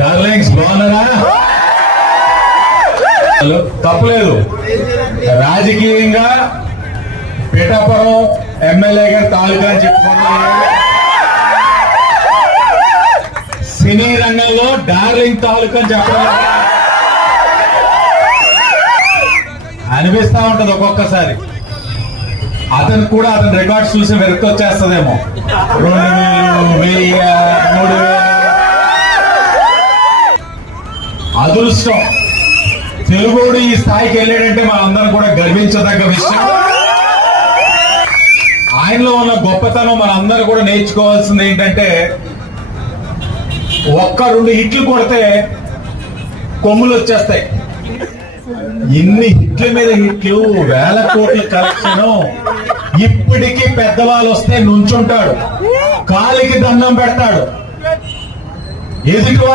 Darlings బాగున్నారా? తప్పలేదు. రాజకీయంగా పిఠాపురం ఎమ్మెల్యే గారి తాలూకా అని చెప్పుకున్నారు. సినీ రంగంలో డార్లింగ్ తాలూకా అని చెప్పడం అనిపిస్తా ఉంటది ఒక్కొక్కసారి. అతను కూడా అతని రికార్డ్స్ చూసి వెనక్కి వచ్చేస్తుందేమో. 2000, 1000, 3000 అదృష్టం. తెలుగుడు ఈ స్థాయికి వెళ్ళాడంటే మనందరం కూడా గర్వించదగ్గ విషయం. ఆయనలో ఉన్న గొప్పతనం మనందరూ కూడా నేర్చుకోవాల్సింది ఏంటంటే, ఒక్క 2 హిట్లు కొడితే కొమ్ములు వచ్చేస్తాయి. ఇన్ని హిట్ల మీద హిట్లు, 1000 కోట్ల కలెక్షన్. ఇప్పటికీ పెద్దవాళ్ళు వస్తే నుంచుంటాడు, కాలికి దండం పెడతాడు. ఎదుటి